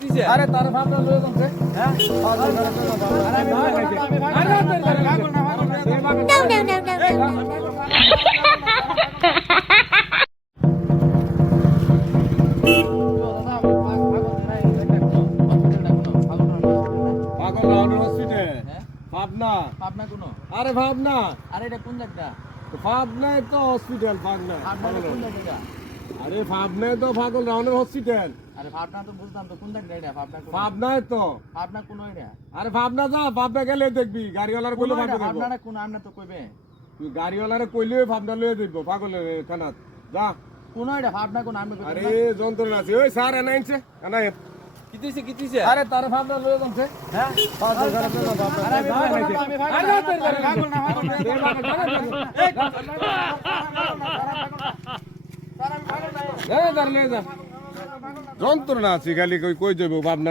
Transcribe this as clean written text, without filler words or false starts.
দিছে আরে তার ভাবনা লয়ে যাচ্ছে হ্যাঁ পাগল রাউন্ড হসপিটাল ভাবনা পাবনা কোন আরে ভাবনা আরে এটা কোন জায়গা ভাবনায় তো হসপিটাল ভাবনা পাবনা কোন জায়গা আরে ভাবনায় তো পাগল রাউন্ডের হসপিটাল আরে পাবনা তো বুঝলাম তো কোন জায়গা এটা পাবনা কোন ভাবনায় তো পাবনা কোন এটা আরে ভাবনা যা ভাবনা গেলে দেখবি গাড়িওয়ালার কইলে ভাবনা দেখবো পাবনা কোন আমরা তো কইবে তুই গাড়িওয়ালারে কইলে ভাবনা লয়ে দেখব পাগলের খানাত যা কোন এটা পাবনা কোন আমি আরে যন্ত্রণা আছে ওই স্যার এনাইছে এনাই কি দিছে আরে তার ভাবনা লয়ে যাচ্ছে হ্যাঁ পাগল গাড়ি তো ভাবনা আরে আমি ভাগল না যন্ত্রণা আছে খালি কই যাবো ভাবনা